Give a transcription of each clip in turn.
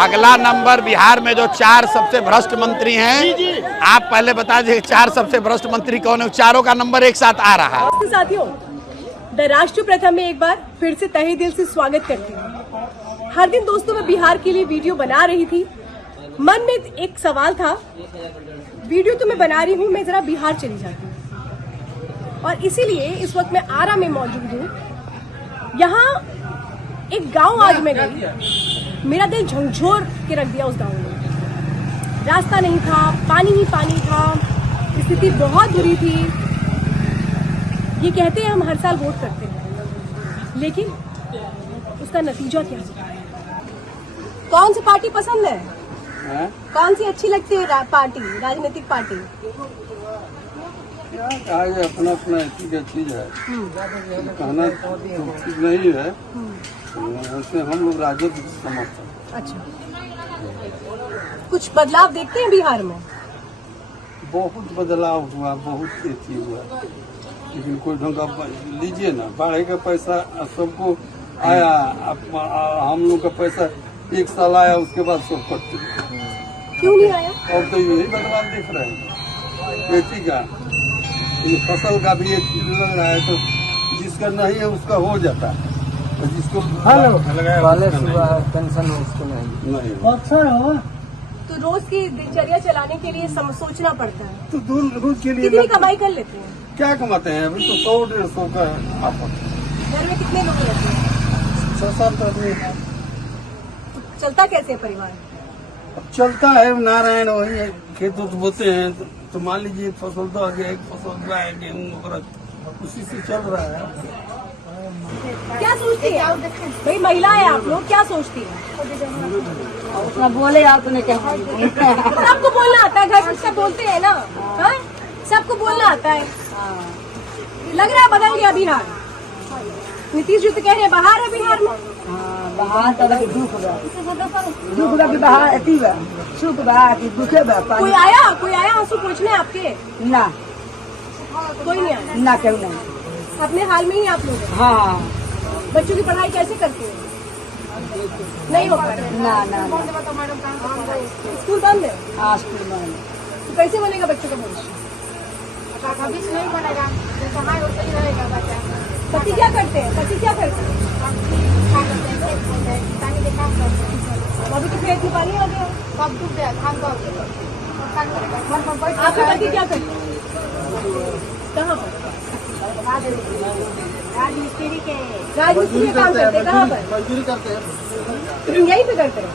अगला नंबर बिहार में जो 4 सबसे भ्रष्ट मंत्री हैं, आप पहले बता दीजिए 4 सबसे भ्रष्ट मंत्री कौन है? चारों का नंबर एक साथ आ रहा है। साथियों, द राष्ट्र प्रथम में एक बार फिर से तहे दिल से स्वागत करती हूँ। हर दिन दोस्तों मैं बिहार के लिए वीडियो बना रही थी। मन में एक सवाल था, वीडियो तो मैं बना रही हूँ, मैं जरा बिहार चली जाती हूँ। और इसीलिए इस वक्त मैं आरा में मौजूद हूँ। यहाँ एक गांव आज मैं गई, मेरा दिल झकझोर के रख दिया उस गांव में। रास्ता नहीं था, पानी ही पानी था, स्थिति बहुत बुरी थी। ये कहते हैं हम हर साल वोट करते हैं, लेकिन उसका नतीजा क्या होता है? कौन सी पार्टी पसंद है? कौन सी अच्छी लगती है पार्टी, राजनीतिक पार्टी? अपना अपना चीज है, कहना ठीक नहीं है। वैसे हम लोग राजद समर्थन। अच्छा, कुछ बदलाव देखते हैं बिहार में? बहुत बदलाव हुआ, बहुत तेजी हुआ, लेकिन कोई ढंग का लीजिए ना, बाढ़ का पैसा सबको आया। हम लोग का पैसा 1 साल आया, उसके बाद सब कट चुका। क्यों नहीं आया? अब तो यही बदलाव दिख रहा है खेती का, फसल का भी एक लग रहा है। तो जिसका नहीं है उसका हो जाता है, जिसको पेंशन उसको नहीं। तो रोज की दिनचर्या चलाने के लिए सोचना पड़ता है। तो रोज के लिए कितनी कमाई कर लेते हैं? क्या कमाते हैं? अभी तो 100-150 का है। आप घर में कितने लोग रहते हैं? 6-7 आदमी। तो चलता कैसे है परिवार? अब चलता है, नारायण वही है, खेत उत बोते हैं। तो मान लीजिए फसल तो आगे एक फसल जो है गेहूँ, उसी से चल रहा है। क्या सोचती है भाई, महिला है आप लोग, क्या सोचती है? बोले आपने क्या? सबको बोलना आता है, घर में सब बोलते हैं ना। हाँ, सबको बोलना आता है। लग रहा है बदल गया बिहार। नीतीश जी तो कह रहे हैं बाहर है बिहार में। बाहर तो दुख बा की बाहर अति बा, सुख बा की दुखे बा। कोई आया आंसू पोंछने आपके? ना, कोई नहीं आया ना क्यों नहीं। अपने हाल में ही आप लोग? हाँ, बच्चों की पढ़ाई कैसे करते हैं? नहीं हो पा रहा? ना स्कूल बंद है? हाँ, स्कूल बंद। तो कैसे बनेगा बच्चों का भविष्य? नहीं बनेगा, जैसा है वैसे ही रहेगा बच्चा। पति क्या करते हैं? अभी तो खेत में पानी आ गया, कब डूब गया, धान कब आपके पति क्या करते हैं? कहाँ पर? राजमिस्त्री के राजमिस्त्री में काम करते हैं। कहाँ पर? मजदूरी करते हैं, यहीं पे करते हैं।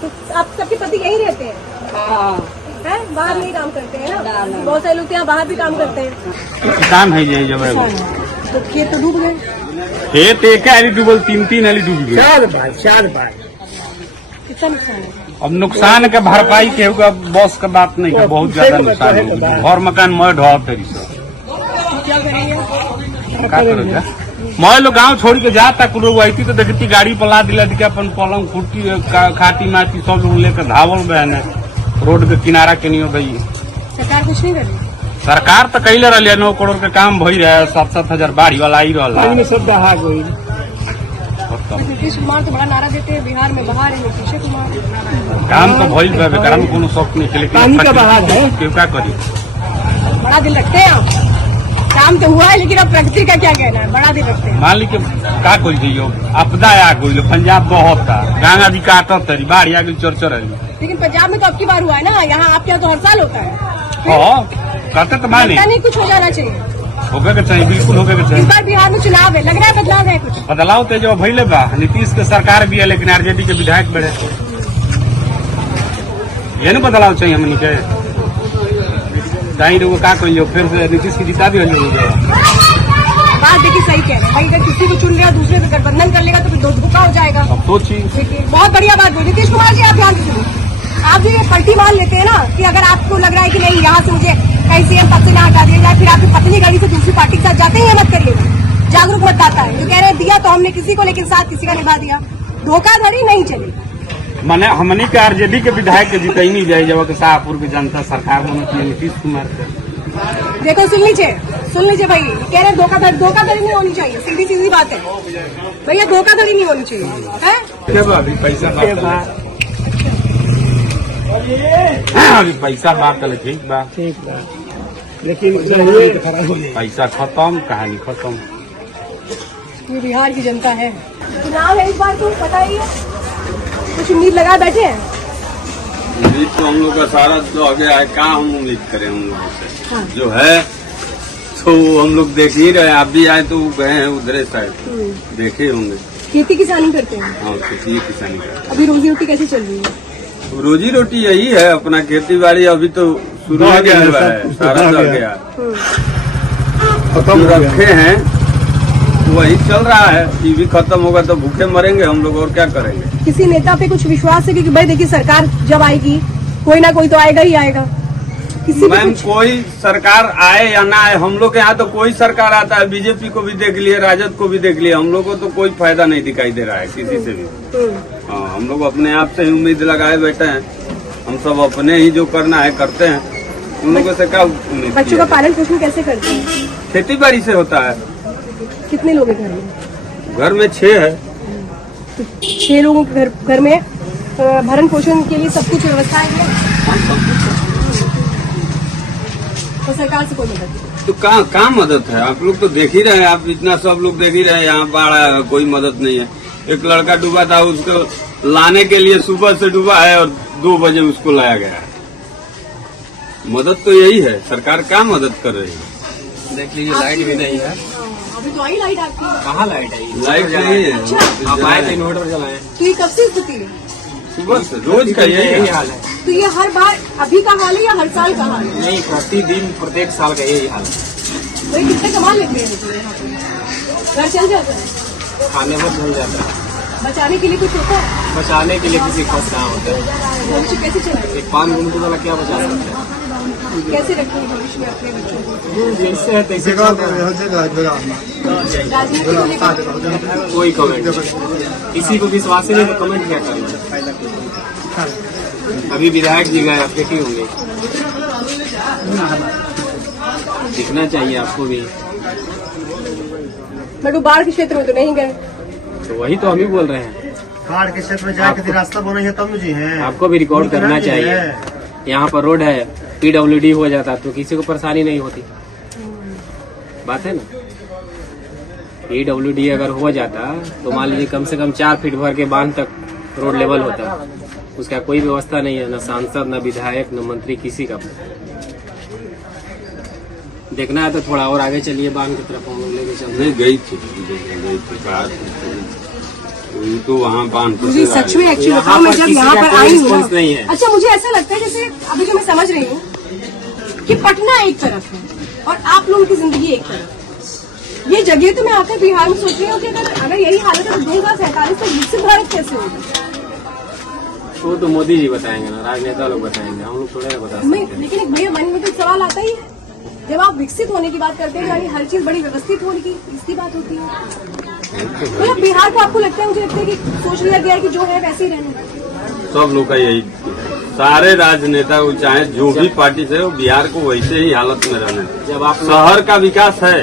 तो आप सबके पति यहीं रहते हैं? हाँ, हैं? बाहर नहीं काम करते हैं ना? बहुत सारे लोग यहाँ बाहर भी काम करते हैं। किसान है ये जब तो खेत तो डूब गए। खेत एक आली डूबल, 3 आली डूब गए। 4 बार। कितना नुकसान है? अब नुकसान के भरपाई के होगा, बॉस का बात नहीं है, बहुत ज्यादा नुकसान है। घर मकान मैं ढह तरी से क्या करेंगे? का करेगा? मैं लोग गाँव छोड़ के जाता कुल वही तो देखती गाड़ी पला दिला के अपन पलंग खुर्टी खाटी माटी सब लोग लेकर धावल बहन रोड के किनारा के नहीं हो गई। सरकार कुछ नहीं कर रही? सरकार तो कैले रही 9 करोड़ के काम भई रहा है, 7-7 हजार बाढ़ी वाला आई रहा। नीतीश कुमार तो बड़ा नारा देते हैं बिहार में बाहर है नीतीश कुमार। काम तो भइल बा, बेकार में कोनो शौक नहीं, लेकिन क्यों क्या करी? बड़ा दिल रखते हैं आप। काम तो हुआ है, लेकिन अब प्रगति का क्या कहना है? बड़ा दिल रखते हैं। मान ली के का कोई दियो आपदा आ गई, पंजाब बहुत था, गंगा जी काटत तरी, बाढ़ आ गई, चरचर रही। लेकिन पंजाब में तो अब की बार हुआ है ना, यहाँ आपके यहाँ तो हर साल होता है। कहते तो माने नहीं, कुछ हो जाना चाहिए, होगे के चाहिए, बिल्कुल होगे के इस चाहिए। बार बिहार में चुनाव है, लग रहा है बदलाव है कुछ? बदलाव तो जो भइले बा, नीतीश के सरकार भी है, लेकिन आरजेडी के विधायक बढ़े, ये न बदलाव चाहिए हमनी के। दाई लोग का कहियो, फिर से नीतीश की जिता भी हो बात देखिए, सही कह रहे हैं भाई। अगर किसी को चुन लिया, दूसरे से गठबंधन कर लेगा तो फिर धोखा हो जाएगा। अब सोचिए, बहुत बढ़िया बात बोली नीतीश कुमार जी। आप ध्यान दीजिए, आप भी ये पलटी मान लेते हैं ना कि अगर आपको लग रहा है कि नहीं यहाँ से मुझे कहीं सीएम पद से ना हटा दिया जाए, फिर आपकी पत्नी गाड़ी से दूसरी पार्टी के साथ जाते ही मत करिएगा। जागरूक मतदाता है जो कह रहे हैं दिया तो हमने किसी को, लेकिन साथ किसी का निभा दिया। धोखाधड़ी नहीं चली। माने हमनी के आरजेडी के विधायक के जितई नहीं जाए, जब शाहपुर की जनता सरकार बनती है नीतीश कुमार के। देखो सुन लीजिए भाई, कह रहे धोखाधड़ी नहीं होनी चाहिए। सीधी बात है भैया, धोखाधड़ी नहीं होनी चाहिए। पैसा अभी पैसा बात चले ठीक बा, लेकिन पैसा खत्म, कहानी खत्म। ये बिहार की जनता है। चुनाव है इस बार, तो पता ही है, कुछ उम्मीद लगा बैठे हैं। उम्मीद तो हम लोग का सारा जो गया है, कहाँ हम उम्मीद करें हम लोगों से। हाँ। जो है तो हम लोग देख ही रहे हैं। आप भी आए तो गए हैं उधरे साइड, देखे होंगे। खेती किसानी करते हैं, हाँ, खेती किसानी का अभी रोजी रोटी कैसे चल रही है? रोजी रोटी यही है, अपना खेती बाड़ी अभी तो शुरू हो गया है, सारा दह गया खत्म रखे हैं, वही चल रहा है। ये भी खत्म होगा तो भूखे मरेंगे हम लोग, और क्या करेंगे। किसी नेता पे कुछ विश्वास है कि भाई देखिए सरकार जब आएगी कोई ना कोई तो आएगा ही आएगा? किसी पे मैम कुछ कोई सरकार आए या ना आए, हम लोग के यहाँ तो कोई सरकार आता है। बीजेपी को भी देख लिए, राजद को भी देख लिए, हम लोग को तो कोई फायदा नहीं दिखाई दे रहा है किसी से भी। हाँ, हम लोग अपने आप से ही उम्मीद लगाए बैठे हैं। हम सब अपने ही जो करना है करते हैं, उन लोगों से क्या उम्मीद। बच्चों का पालन पोषण कैसे करते हैं? खेती बाड़ी से होता है। कितने लोग हैं घर में? घर में 6 है। तो 6 लोगों के घर में भरण पोषण के लिए सब कुछ व्यवस्था है तो सरकार से कोई मदद नहीं? तो कहाँ मदद है? आप लोग तो देख ही रहे हैं, आप इतना सब लोग देख ही रहे हैं। यहाँ बाढ़ आया, कोई मदद नहीं है। एक लड़का डूबा था, उसको लाने के लिए सुबह से डूबा है और 2 बजे उसको लाया गया है। मदद तो यही है, सरकार क्या मदद कर रही है। देख लीजिए, लाइट भी नहीं है। अभी तो आई लाइट आपकी। कहाँ लाइट है? लाइट नहीं है। अच्छा। आप आए थे इन्वर्टर जलाए? तो ये कब से स्थिति है? सुबह से रोज का यही हाल है। तो ये हर बार अभी का हाल है या हर साल का हाल है? नहीं, प्रतिदिन प्रत्येक साल का यही हाल है। वही कितने कमा लेते हैं लोग यहाँ पे? घर चल जाता है, खाने पर चल जाता है, बचाने के लिए कुछ होता है? बचाने के लिए किसी के पास कहाँ होता है। भविष्य कैसे चलाएंगे? एक 5 मिनट वाला क्या बचा सकते हैं? कैसे रखेंगे भविष्य में अपने बच्चों को? जैसे है तैसे राजनीति को लेकर कोई कमेंट नहीं। किसी को विश्वास ही नहीं तो कमेंट क्या करना। अभी विधायक जी गए, आप देखे होंगे, दिखना चाहिए आपको भी। बट बाढ़ के क्षेत्र में तो नहीं गए। तो वही तो हम ही बोल रहे हैं, बाढ़ के क्षेत्र में जाके रास्ता बना है तब जी है। आपको भी रिकॉर्ड करना चाहिए। यहाँ पर रोड है, PWD हो जाता तो किसी को परेशानी नहीं होती। बात है ना, PWD अगर हो जाता तो मान लीजिए कम से कम 4 फीट भर के बांध तक रोड लेवल होता। उसका कोई व्यवस्था नहीं है, न सांसद, न विधायक, न मंत्री, किसी का। देखना है तो थोड़ा और आगे चलिए, बांध की तरफ हम लोग लेके चलते। नहीं गई थी तो वहाँ बांध मुझे सच में एक्चुअली यहाँ बताऊं, मैं पर जब किसी यहाँ का पर कोई आई हूँ रिस्पॉन्स नहीं है। अच्छा मुझे ऐसा लगता है जैसे अभी जो मैं समझ रही हूँ कि पटना एक तरफ है और आप लोगों की जिंदगी एक तरफ। ये जगह तो मैं आकर बिहार में सोच रही हूँ कि अगर यही हालत है तो 2047 तक विकसित भारत कैसे होगा? वो तो मोदी जी बताएंगे ना, राजनेता लोग बताएंगे, हम लोग थोड़े ना बता सकते हैं। लेकिन एक भैया मन में तो सवाल आता ही है, जब आप विकसित होने की बात करते हैं यानी हर चीज बड़ी व्यवस्थित होने की इसकी बात होती है। मतलब बिहार को आपको लगता है, मुझे लगता है कि सोच लिया गया है कि जो है वैसे ही रहना। सब लोग का यही, सारे राजनेता को चाहे जो भी पार्टी से हो, बिहार को वैसे ही हालत में रहने। जब आप शहर का विकास है,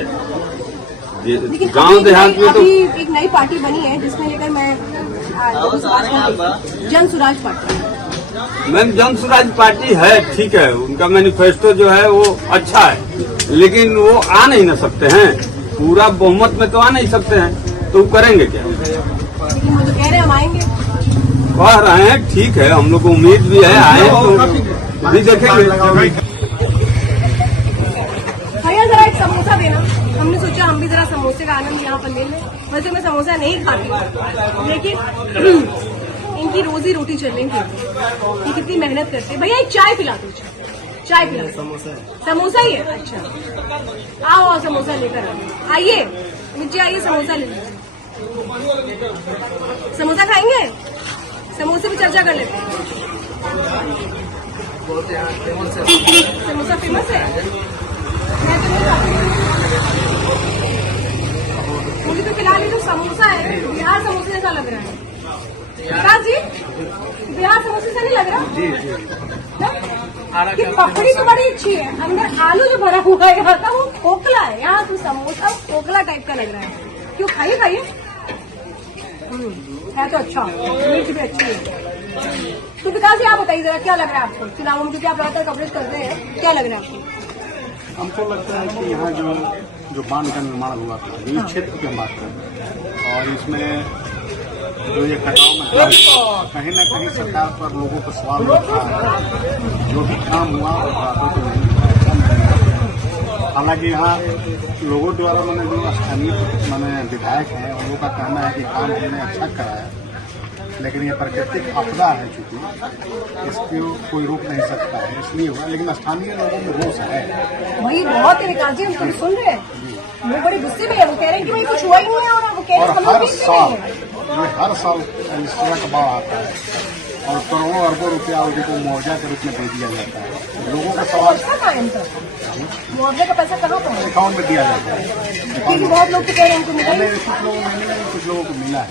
लेकिन गांव देहात में तो अभी एक नई पार्टी बनी है जिसमें लेकर मैं जन स्वराज पार्टी। मैम जन स्वराज पार्टी है, ठीक है, उनका मैनिफेस्टो जो है वो अच्छा है, लेकिन वो आ नहीं ना सकते हैं, पूरा बहुमत में तो आ नहीं सकते हैं, तो वो करेंगे क्या? लेकिन वो तो कह रहे हैं हम आएंगे। कह रहे हैं, ठीक है, हम लोग को उम्मीद भी है, आए तो भी देखेंगे। भैया जरा एक समोसा देना, हमने सोचा हम भी जरा समोसे का आनंद यहाँ पर ले लें। वैसे मैं समोसा नहीं खाती, लेकिन इनकी रोजी रोटी चलने की ये कितनी मेहनत करते हैं। भैया एक चाय पिला दो, चाय पिला दो। समोसा ही है? अच्छा आओ समोसा लेकर आइए, नीचे आइए, समोसा ले लीजिए। समोसा खाएंगे? समोसे पे चर्चा कर लेते हैं। समोसा फेमस है, मैं तो नहीं खाती। मुझे तो खिला ली, जो समोसा है बिहार समोसे जैसा लग रहा है। विकास जी, बिहार समोसे से नहीं लग रहा? कि पकड़ी तो बड़ी अच्छी है, अंदर आलू जो भरा हुआ है यहाँ का वो खोखला है, यहाँ तो समोसा खोखला टाइप का लग रहा है। क्यों, खाइए खाइए, है तो अच्छा, मिर्च भी अच्छी है। तो विकास जी आप बताइए जरा, क्या लग रहा है आपको चुनावों में, क्योंकि आप लगातार कवरेज कर रहे हैं, क्या लग रहा है आपको? हमको लगता है कि यहाँ जो बांध का निर्माण हुआ था, ये क्षेत्र की हम बात कर रहे हैं, और इसमें जो ये कटाव में कहीं न कहीं सरकार पर लोगों का सवाल उठा है। जो भी काम हुआ वो बातों को नहीं हुआ, ऐसा नहीं हुआ। हालांकि यहाँ लोगों द्वारा मैंने जो स्थानीय विधायक हैं उन लोगों का कहना है कि काम हमने अच्छा कराया, लेकिन ये प्राकृतिक आपदा है, चूंकि इसको कोई रोक नहीं सकता है, इसलिए हुआ। लेकिन स्थानीय लोगों में रोष है, वही बहुत है विकास जी, हम तो सुन रहे हैं, वो बड़े गुस्से में है, वो कह रहे हैं कि भाई कुछ हुआ ही नहीं है, और वो कह रहे हैं हर साल इस तरह का बाढ़ आता है और करोड़ों अरबों रुपया उनको मुआवजा के रूप में दे दिया जाता है। लोगों का सवाल मुआवजे का पैसा कहाँ पहुँचा? अकाउंट में दिया जाता है, क्योंकि बहुत लोग तो कह रहे हैं उनको मिला, कुछ लोगों को मिला, कुछ लोगों को मिला है।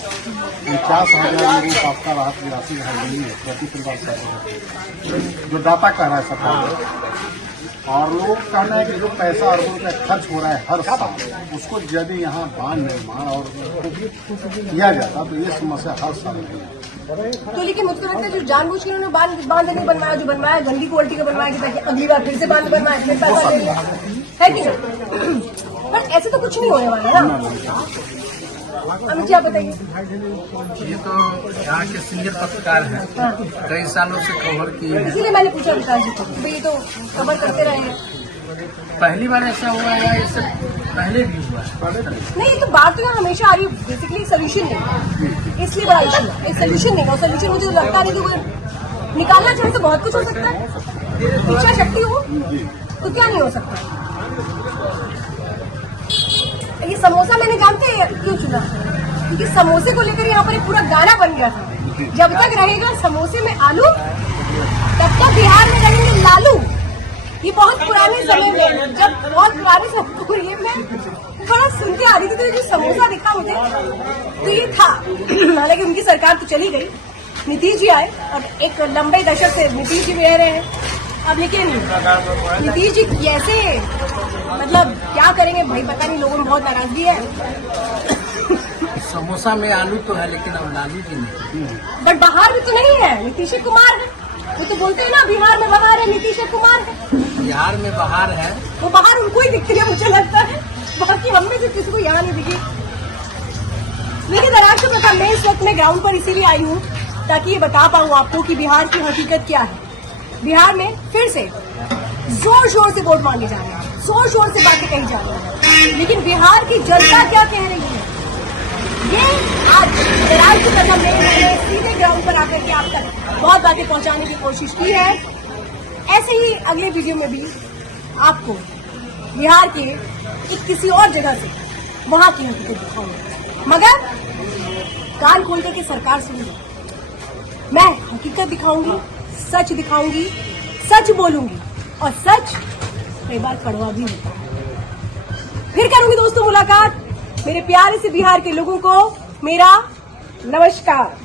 50,000 लोगों को आपका राहत की राशि मिली है प्रति परिवार से, जो दाता कह रहा है सरकार। और लोगों का कहना है कि जो पैसा अरबों रुपया खर्च हो रहा है हर साल, उसको यदि यहाँ बांध निर्माण और किया जाता तो ये समस्या हर साल नहीं है। तो लेकिन मुझको लगता है जो जानबूझ के उन्होंने बांध नहीं बनवाया, जो बनवाया गंदी क्वालिटी का बनवाया ताकि अगली बार फिर से बांध बनवाए, फिर पैसा दे दिया, है कि नहीं? पर ऐसे तो कुछ नहीं होने वाला ना। अमित जी आप बताइए। ये तो यहाँ के सीनियर पत्रकार हैं, कई सालों से कवर किए हैं, इसीलिए मैंने पूछा विकास जी को, भाई ये तो कवर करते रहे हैं। पहली बार ऐसा हुआ है, इससे पहले भी हुआ है। नहीं तो बात तो यहाँ हमेशा आ रही है, बेसिकली सोल्यूशन नहीं, इसलिए बड़ा इशू है, एक सोल्यूशन नहीं, और सोल्यूशन मुझे लगता नहीं कि वो निकालना चाहे तो बहुत कुछ हो सकता है, इच्छा शक्ति हो तो क्या नहीं हो सकता। ये समोसा मैंने जानते हैं क्यों चुना, क्योंकि समोसे को लेकर यहाँ पर एक पूरा गाना बन गया था, जब तक रहेगा समोसे में आलू तब तक बिहार में रहेंगे लालू। ये बहुत पुराने समय में, जब बहुत पुराने समय ये मैं थोड़ा सुनते आ रही थी, तो जो समोसा दिखा मुझे तो ये था। हालांकि उनकी सरकार तो चली गई, नीतीश जी आए और एक लंबे दशक से नीतीश जी रह रहे हैं अब, लेकिन नीतीश जी कैसे मतलब क्या करेंगे भाई पता नहीं, लोगों में बहुत नाराजगी है। समोसा में आलू तो है लेकिन अब लालू जी नहीं। बट बाहर भी तो नहीं है, नीतीश कुमार है, वो तो बोलते हैं ना बिहार में बाहर है, नीतीश कुमार है। बिहार में बाहर है, वो बाहर उनको ही दिखती है मुझे लगता है, बाकी हम में से किसी को यहाँ नहीं दिखी। लेकिन राष्ट्र प्रथम मैं इस वक्त में ग्राउंड पर इसीलिए आई हूँ ताकि ये बता पाऊँ आपको कि बिहार की हकीकत क्या है। बिहार में फिर से जोर शोर से वोट मांगे जा रहे हैं, जोर शोर से बातें कही जा रही हैं, लेकिन बिहार की जनता क्या कह रही है ये आज राष्ट्र प्रथम में मैंने सीधे ग्राउंड पर आकर के आप तक बहुत बातें पहुंचाने की कोशिश की है। ऐसे ही अगले वीडियो में भी आपको बिहार के एक किसी और जगह से वहां की हकीकत दिखाऊंगी, मगर कान खोल करके सरकार सुनिए, मैं हकीकत दिखाऊंगी, सच दिखाऊंगी, सच बोलूंगी, और सच कई बार कड़वा भी होता है। फिर करूंगी दोस्तों मुलाकात, मेरे प्यारे से बिहार के लोगों को मेरा नमस्कार।